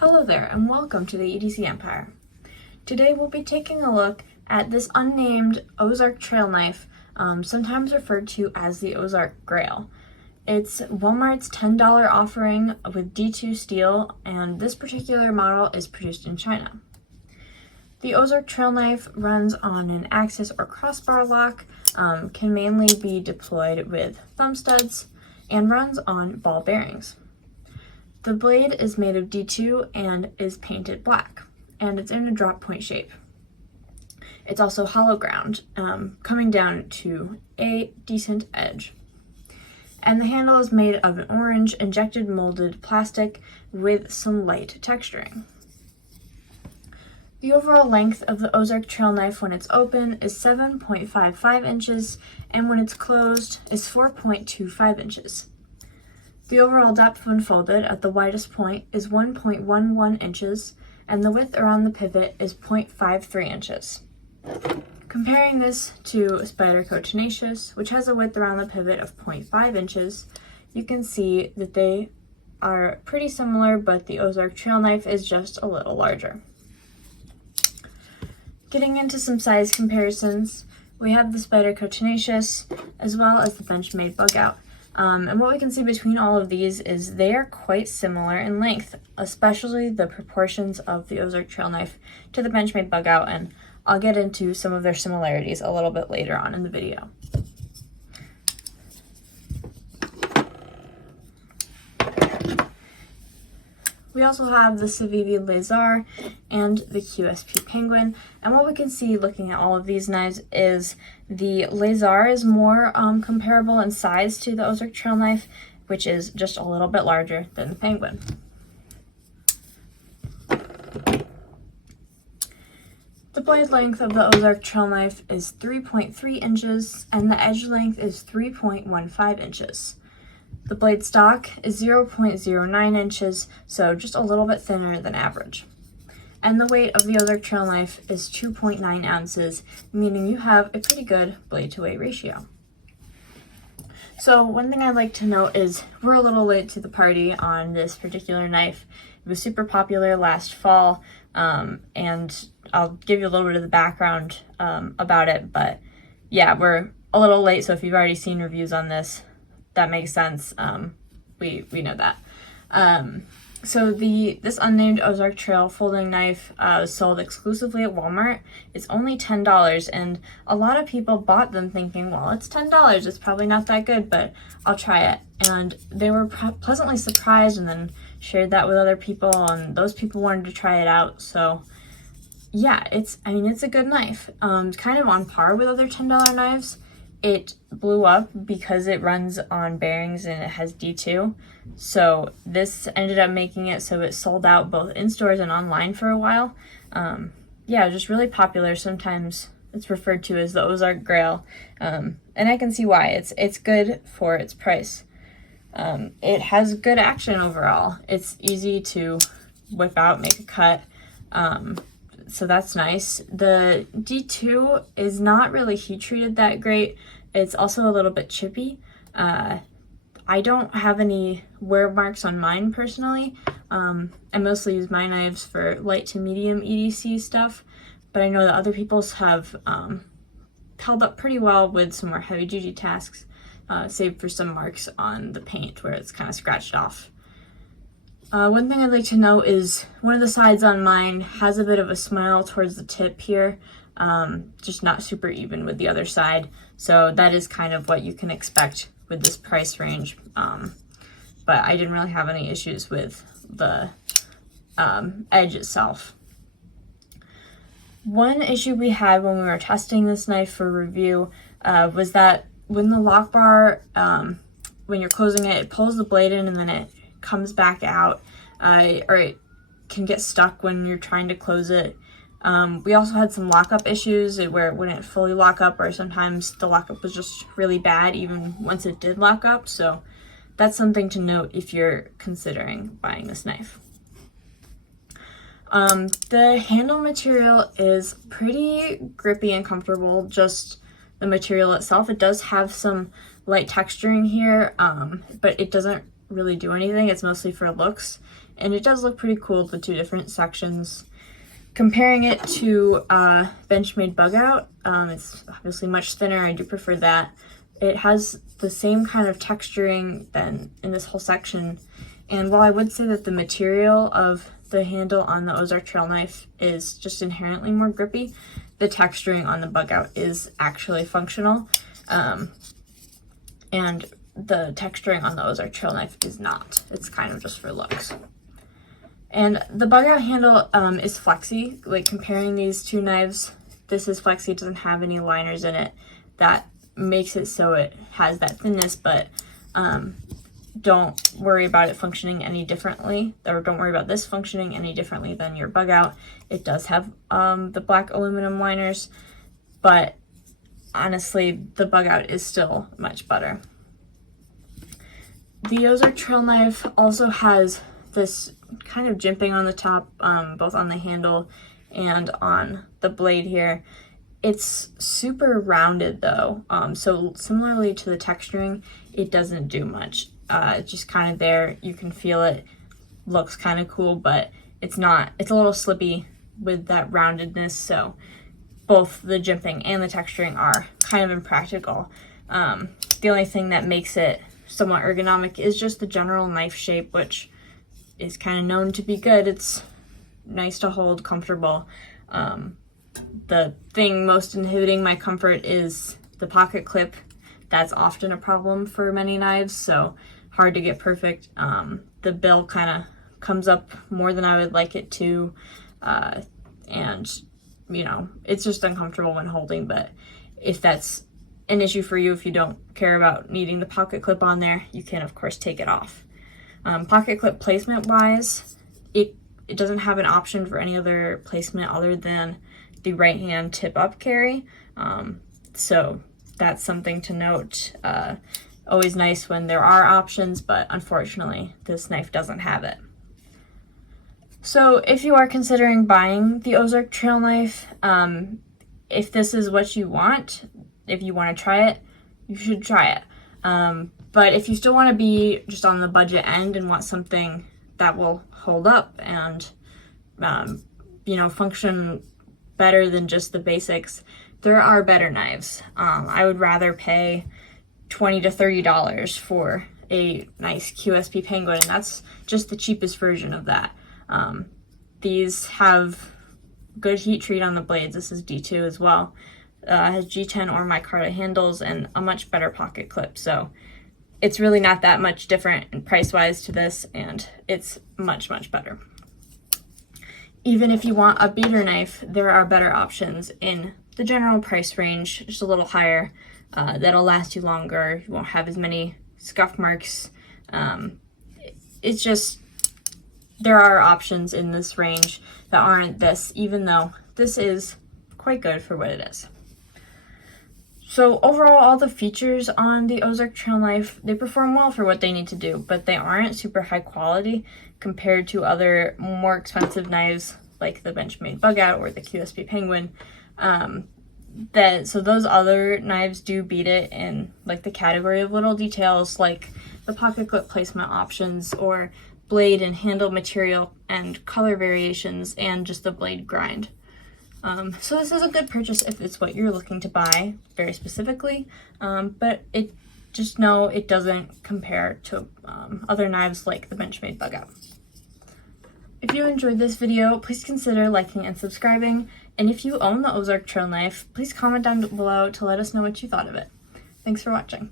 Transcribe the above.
Hello there and welcome to the EDC Empire. Today we'll be taking a look at this unnamed Ozark Trail Knife, sometimes referred to as the Ozark Grail. It's Walmart's $10 offering with D2 steel, and this particular model is produced in China. The Ozark Trail Knife runs on an axis or crossbar lock, can mainly be deployed with thumb studs, and runs on ball bearings. The blade is made of D2 and is painted black, and it's in a drop point shape. It's also hollow ground, coming down to a decent edge. And the handle is made of an orange injected molded plastic with some light texturing. The overall length of the Ozark Trail Knife when it's open is 7.55 inches, and when it's closed is 4.25 inches. The overall depth when folded at the widest point is 1.11 inches, and the width around the pivot is 0.53 inches. Comparing this to Spyderco Tenacious, which has a width around the pivot of 0.5 inches, you can see that they are pretty similar, but the Ozark Trail Knife is just a little larger. Getting into some size comparisons, we have the Spyderco Tenacious as well as the Benchmade Bug Out. And what we can see between all of these is they are quite similar in length, especially the proportions of the Ozark Trail Knife to the Benchmade Bug Out, and I'll get into some of their similarities a little bit later on in the video. We also have the Civivi Lézard and the QSP Penguin, and what we can see looking at all of these knives is the Lézard is more comparable in size to the Ozark Trail Knife, which is just a little bit larger than the Penguin. The blade length of the Ozark Trail Knife is 3.3 inches, and the edge length is 3.15 inches. The blade stock is 0.09 inches, so just a little bit thinner than average. And the weight of the Ozark Trail Knife is 2.9 ounces, meaning you have a pretty good blade to weight ratio. So one thing I'd like to note is we're a little late to the party on this particular knife. It was super popular last fall, and I'll give you a little bit of the background about it, but yeah, we're a little late, so if you've already seen reviews on this, that makes sense. We know that. So this unnamed Ozark Trail Folding Knife was sold exclusively at Walmart. It's only $10, and a lot of people bought them thinking, well, it's $10, it's probably not that good, but I'll try it. And they were pleasantly surprised, and then shared that with other people, and those people wanted to try it out. So yeah, it's a good knife. Kind of on par with other $10 knives. It blew up because it runs on bearings and it has D2. So this ended up making it so it sold out both in stores and online for a while. Yeah, just really popular. Sometimes it's referred to as the Ozark Grail. And I can see why. It's good for its price. It has good action overall. It's easy to whip out, make a cut. So that's nice. The D2 is not really heat treated that great. It's also a little bit chippy. I don't have any wear marks on mine personally. I mostly use my knives for light to medium EDC stuff, but I know that other people's have held up pretty well with some more heavy duty tasks, save for some marks on the paint where it's kind of scratched off. One thing I'd like to note is one of the sides on mine has a bit of a smile towards the tip here, just not super even with the other side. So that is kind of what you can expect with this price range. But I didn't really have any issues with the edge itself. One issue we had when we were testing this knife for review was that when the lock bar, when you're closing it, it pulls the blade in and then it comes back out, or it can get stuck when you're trying to close it. We also had some lockup issues where it wouldn't fully lock up, or sometimes the lockup was just really bad even once it did lock up. So that's something to note if you're considering buying this knife. The handle material is pretty grippy and comfortable, just the material itself. It does have some light texturing here, but it doesn't really do anything. It's mostly for looks, and it does look pretty cool, the two different sections. Comparing it to Benchmade Bug Out, it's obviously much thinner. I do prefer that. It has the same kind of texturing than in this whole section, and while I would say that the material of the handle on the Ozark Trail Knife is just inherently more grippy, the texturing on the Bug Out is actually functional, and the texturing on the Ozark Trail Knife is not. It's kind of just for looks. And the Bug Out handle is flexy. Like, comparing these two knives, this is flexy. It doesn't have any liners in it. That makes it so it has that thinness, but don't worry about it functioning any differently, or don't worry about this functioning any differently than your Bug Out. It does have the black aluminum liners, but honestly, the Bug Out is still much better. The Ozark Trail Knife also has this kind of jimping on the top, both on the handle and on the blade here. It's super rounded though, so similarly to the texturing, it doesn't do much. It's just kind of there. You can feel it. Looks kind of cool, but it's not. It's a little slippy with that roundedness, so both the jimping and the texturing are kind of impractical. The only thing that makes it somewhat ergonomic is just the general knife shape, which is kind of known to be good. It's nice to hold, comfortable. The thing most inhibiting my comfort is the pocket clip. That's often a problem for many knives, so hard to get perfect. The bill kind of comes up more than I would like it to, and you know, it's just uncomfortable when holding. But if that's an issue for you, if you don't care about needing the pocket clip on there, you can of course take it off. Pocket clip placement wise, it doesn't have an option for any other placement other than the right hand tip up carry, so that's something to note. Always nice when there are options, but unfortunately this knife doesn't have it. So if you are considering buying the Ozark Trail Knife, if this is what you want, if you want to try it, you should try it. But if you still want to be just on the budget end and want something that will hold up and you know, function better than just the basics, there are better knives. I would rather pay $20 to $30 for a nice QSP Penguin, and that's just the cheapest version of that. These have good heat treat on the blades. This is D2 as well. Has G10 or micarta handles and a much better pocket clip, so it's really not that much different price-wise to this, and it's much, much better. Even if you want a beater knife, there are better options in the general price range, just a little higher, that'll last you longer. You won't have as many scuff marks. It's just, there are options in this range that aren't this, even though this is quite good for what it is. So overall, all the features on the Ozark Trail Knife, they perform well for what they need to do, but they aren't super high quality compared to other more expensive knives like the Benchmade Bug Out or the QSP Penguin. So those other knives do beat it in like the category of little details like the pocket clip placement options or blade and handle material and color variations and just the blade grind. So this is a good purchase if it's what you're looking to buy very specifically, but just know it doesn't compare to other knives like the Benchmade Bug Out. If you enjoyed this video, please consider liking and subscribing, and if you own the Ozark Trail Knife, please comment down below to let us know what you thought of it. Thanks for watching.